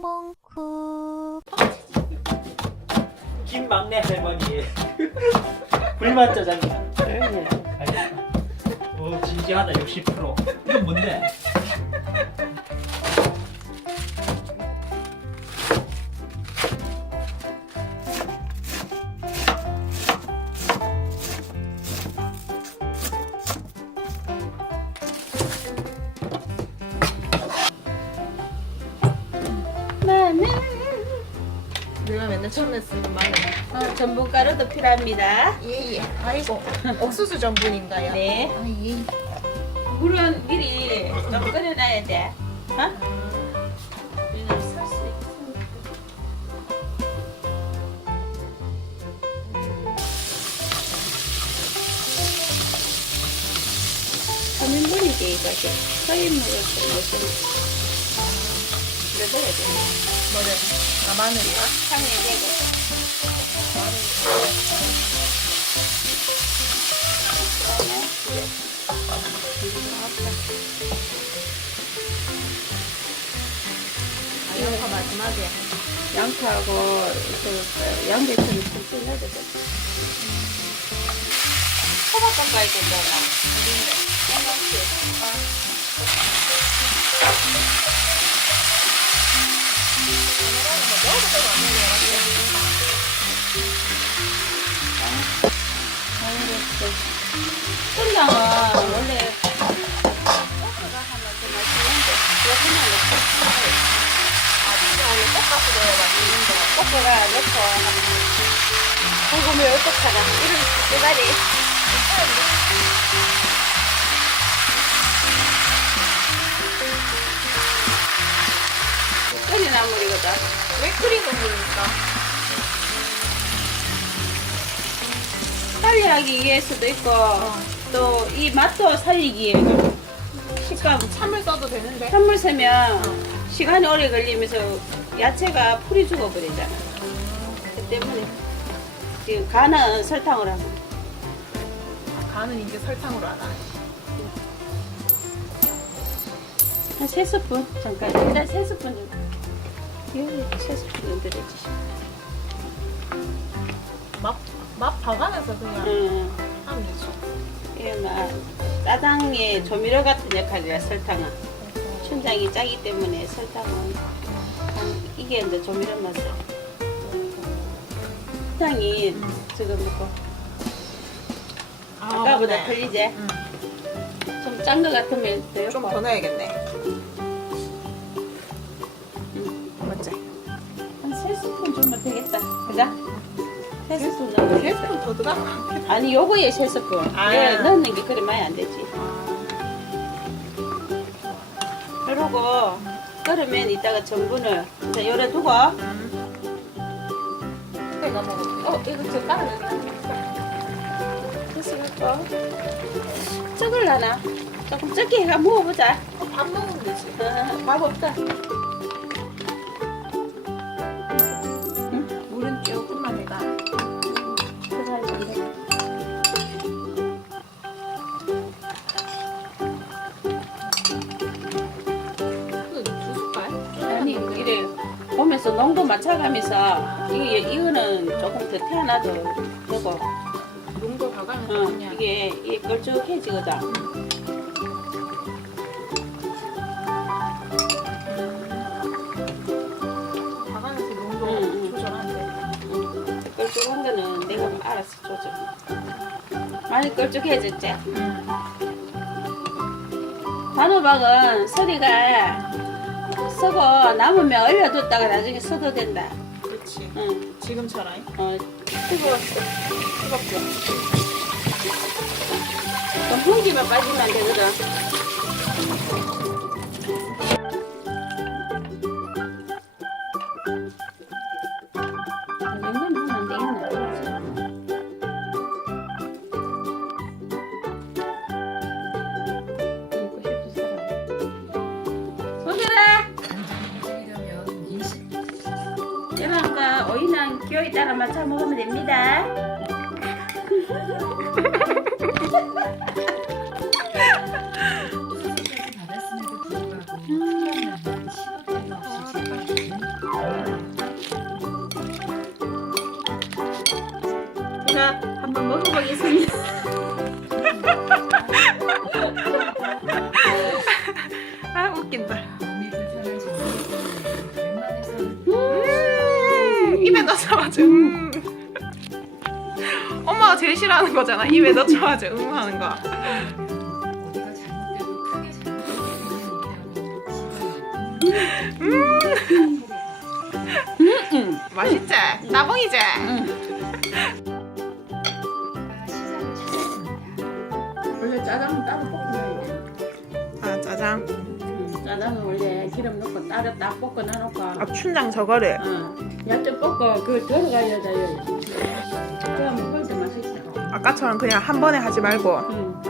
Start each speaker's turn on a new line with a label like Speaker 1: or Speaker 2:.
Speaker 1: 몽쿵
Speaker 2: 김막내 할머니 불만 짜장면
Speaker 3: 조용히 해.
Speaker 2: 오 진지하다 60% 이건 뭔데?
Speaker 4: 5,000원 쓰면 만 원.
Speaker 3: 어, 전분 가루도 필요합니다.
Speaker 4: 예, 예. 아이고, 옥수수 전분인가요?
Speaker 3: 네.
Speaker 4: 아, 예.
Speaker 3: 물은 미리 좀 끓여놔야 돼. 어? 살수 있어. 3인분이지, 이거. 4인분을 좀 넣어야 돼.
Speaker 4: 뭐를? 아 마늘이요?
Speaker 3: 향이 되고.
Speaker 4: 아 양파 마지막에.
Speaker 3: 양파하고 그 양배추를 좀 넣어야 돼. 호박 깎아야 된잖아. 어딘데? 양배추. 혼장은 원래 호박을 하면 더 맛있는데 그거 그냥 넣고
Speaker 4: 아 진짜 원래 넣어야 맛있는데.
Speaker 3: 꼬꼬가 넣고 하면 궁금해 어떡하나 이런 대가리 하기 위해서도 있고 또 이 맛도 살리기 위해. 식감.
Speaker 4: 참을 써도 되는데.
Speaker 3: 찬물 세면 시간이 오래 걸리면서 야채가 풀이 죽어버리잖아. 그 때문에 지금 간은 설탕으로 하고.
Speaker 4: 아, 간은 이제 설탕으로 하나.
Speaker 3: 한 세 스푼 잠깐 일단 세 스푼 정도 이거 세 스푼 정도 되지
Speaker 4: 맛맛 봐가면서 그냥
Speaker 3: 응
Speaker 4: 하면 되죠.
Speaker 3: 이게 막 짜장의 조미료 같은 역할이야 설탕은 춘장이 짜기 때문에 설탕은 한- 이게 이제 조미료 맛이야 설탕이 지금 이거 아까보다
Speaker 4: 맞네.
Speaker 3: 틀리지
Speaker 4: 응.
Speaker 3: 좀짠 거 같으면
Speaker 4: 더좀
Speaker 3: 넣고
Speaker 4: 더 넣어야겠네.
Speaker 3: 스푼 주면 되겠다. 그자 세 스푼 넣으면 되겠다.
Speaker 4: 세스푼 더 들어가?
Speaker 3: 아니 요거에 세 스푼.
Speaker 4: 아.
Speaker 3: 예, 넣는 게 그리 많이 안 되지. 그러고 끓으면 이따가 전분을 자 요래 두고.
Speaker 4: 내가 먹어. 어 이거 저 다른
Speaker 3: 그래서 갖고 적을라나? 조금 적게 해가 먹어보자.
Speaker 4: 밥 먹으면 되지.
Speaker 3: 어, 밥 없다 보면서 농도 맞춰가면서 이게 이거는 조금 더 태어나도 되고
Speaker 4: 농도 봐가면서
Speaker 3: 어,
Speaker 4: 그냥.
Speaker 3: 이게 이게 걸쭉해지거든
Speaker 4: 봐가면서 농도
Speaker 3: 응, 응.
Speaker 4: 조절하는데.
Speaker 3: 걸쭉한 거는 내가 알아서 조절 많이 걸쭉해졌지 단호박은 서리가 썩어 남으면 얼려뒀다가 나중에 써도 된다
Speaker 4: 그렇지.
Speaker 3: 응.
Speaker 4: 지금처럼.
Speaker 3: 어, 뜨거웠어. 뜨겁죠. 그럼 hun기만 빠지면 안 되거든. 따라 맞춰 먹으면 됩니다. 제가 한번 먹어보겠습니다.
Speaker 4: 아 웃긴다. 넣자마자 음. 엄마가 제일 싫어하는 거잖아. 입에 넣자마자 음 하는 거. 맛있지? 나봉이지?
Speaker 3: 원래 짜장은 따로 돼.
Speaker 4: 아 짜장.
Speaker 3: 응, 짜장은 원래 기름 넣고 따로 딱 볶아 놔놓고
Speaker 4: 아 춘장 저거를.
Speaker 3: 어, 야채 볶아 그 들어가야 돼요. 그럼 먹을 때 맛있어.
Speaker 4: 아까처럼 그냥 한 번에 하지 말고
Speaker 3: 응.